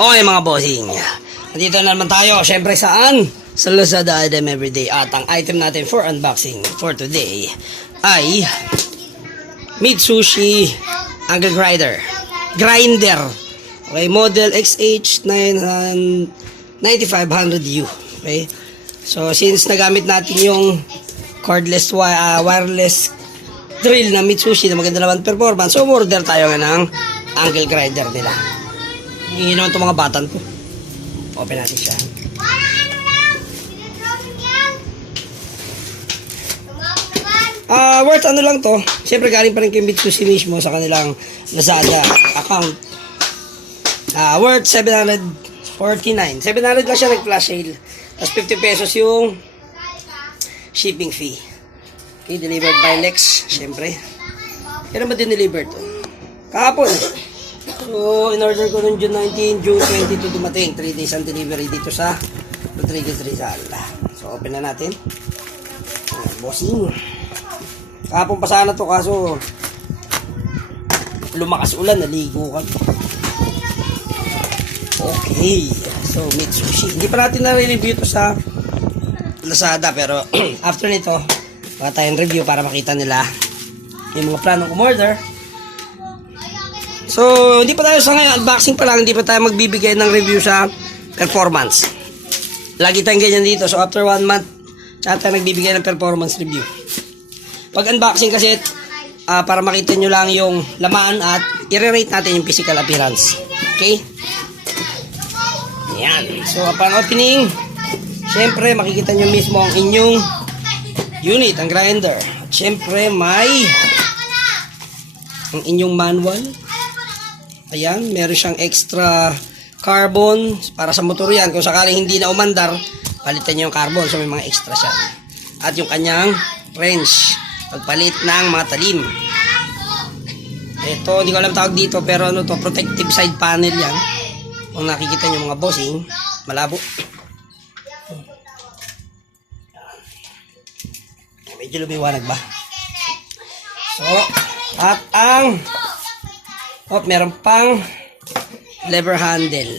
Okay mga bossing, nandito na naman tayo. Siyempre saan? Sa Lazada Item Everyday. At ang item natin for unboxing for today ay Mitsushi Angle Grinder. Okay, model XH9500U. Okay, so since nagamit natin yung cordless wireless drill na Mitsushi na maganda naman performance, so order tayo ng angle grinder nila. Hindi naman itong mga batan to. Open natin siya. Worth ano lang to. Siyempre galing pa rin kay Mitsushi mismo sa kanilang Lazada account. Worth 749. 700 lang siya nag-flash sale. Tapos 50 pesos yung shipping fee. Okay, delivered by Lex. Siyempre. Kailan ba din-deliver to? Kahapon. So, in-order ko noong June 19, June 22 dumating. 3 days ang delivery dito sa Rodriguez Rizal. So, open na natin. Bossing. Kahapon pa sana to, kaso lumakas ulan, naligo ka. Okay. So, Mitsushi. Hindi pa natin na-review to sa Lazada, pero after nito, baka tayong review para makita nila yung mga planong umorder. So, hindi pa tayo sa ngayon, unboxing pa lang, hindi pa tayo magbibigay ng review sa performance. Lagi tayong ganyan dito. So, after 1 month, tsaka tayo nagbibigay ng performance review. Pag unboxing kasi, para makita nyo lang yung laman at i-rate natin yung physical appearance. Okay? Yan. So, upon opening, syempre, makikita nyo mismo ang inyong unit, ang grinder. At syempre, may ang inyong manual. Ayan, meron siyang extra carbon para sa motor yan. Kung sakaling hindi na umandar, palitan nyo yung carbon. So may mga extra siya. At yung kanyang wrench, pagpalit ng mga talim. Ito, hindi ko alam tawag dito, pero ano to, protective side panel yan. Kung nakikita nyo mga bossing, malabo. Medyo lumiwanag ba? So, at ang meron pang lever handle.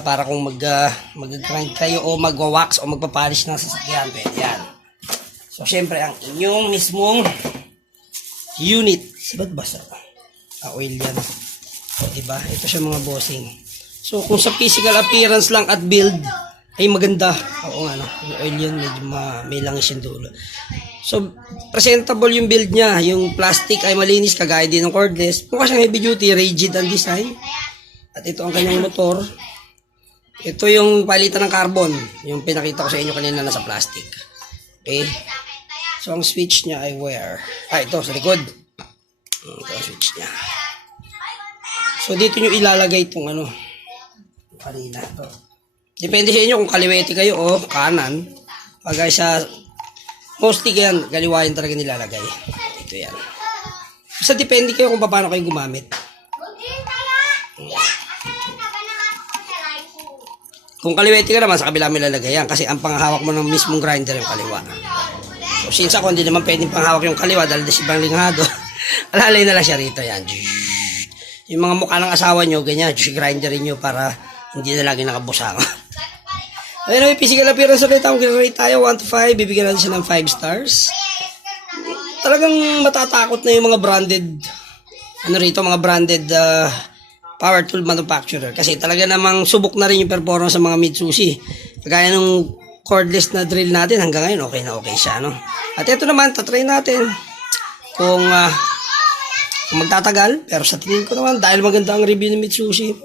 Para kung mag-grind kayo o magwa-wax o magpapolish ng sasakyan, pwede yan. So, syempre, ang inyong mismong unit. Ba't basa? Oil yan. O, diba? Ito siya mga bossing. So, kung sa physical appearance lang at build, ay maganda. Oo nga, no? Yung oil yun, medyo may langis yung dulo. So, presentable yung build niya. Yung plastic ay malinis, kagaya din ng cordless. Mukha siyang heavy duty, rigid ang design. At ito ang kanyang motor. Ito yung palitan ng carbon. Yung pinakita ko sa inyo kanina nasa plastic. Okay? So, ang switch niya ay where? Ito, sa likod. Ito ang switch niya. So, dito nyo ilalagay itong kanina. Ito. Depende sa inyo kung kaliwete kayo o kanan. Pagay sa mostly yan, kaliwayan talaga nilalagay. Ito yan. Basta depende kayo kung paano kayo gumamit. Kung kaliwete ka naman, sa kabila mo ilalagay yan. Kasi ang panghawak mo ng mismong grinder yung kaliwa. So, since ako hindi naman pwedeng panghawak yung kaliwa dahil desibang linghado, alalay na lang siya rito. Yan. Yung mga mukha ng asawa nyo, ganyan, grinderin nyo para hindi na lagi nakabusang. Anyway, physical appearance ulit. Ang ginrate tayo, 1 to 5. Bibigyan natin siya ng 5 stars. Talagang matatakot na yung mga branded, mga branded power tool manufacturer. Kasi talaga namang subok na rin yung performance sa mga Mitsushi. Kagaya nung cordless na drill natin, hanggang ngayon, okay na okay siya, no? At ito naman, tatry natin kung magtatagal. Pero sa tingin ko naman, dahil maganda ang review ng Mitsushi,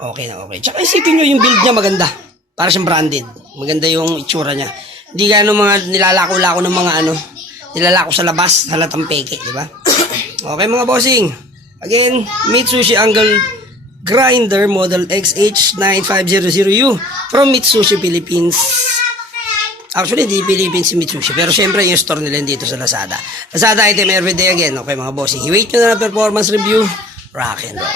okay na okay. Tsaka isipin nyo yung build niya maganda. Para siyang branded. Maganda yung itsura niya. Hindi gano'ng mga nilalako-lako ng mga nilalako sa labas, halatang peke, di ba? Okay mga bossing. Again, Mitsushi Angle Grinder model XH9500U from Mitsushi Philippines. Actually, di Philippines si Mitsushi. Pero syempre, yung store nila dito sa Lazada. Lazada item everyday again. Okay mga bossing. I-wait nyo na ng performance review. Rock and roll.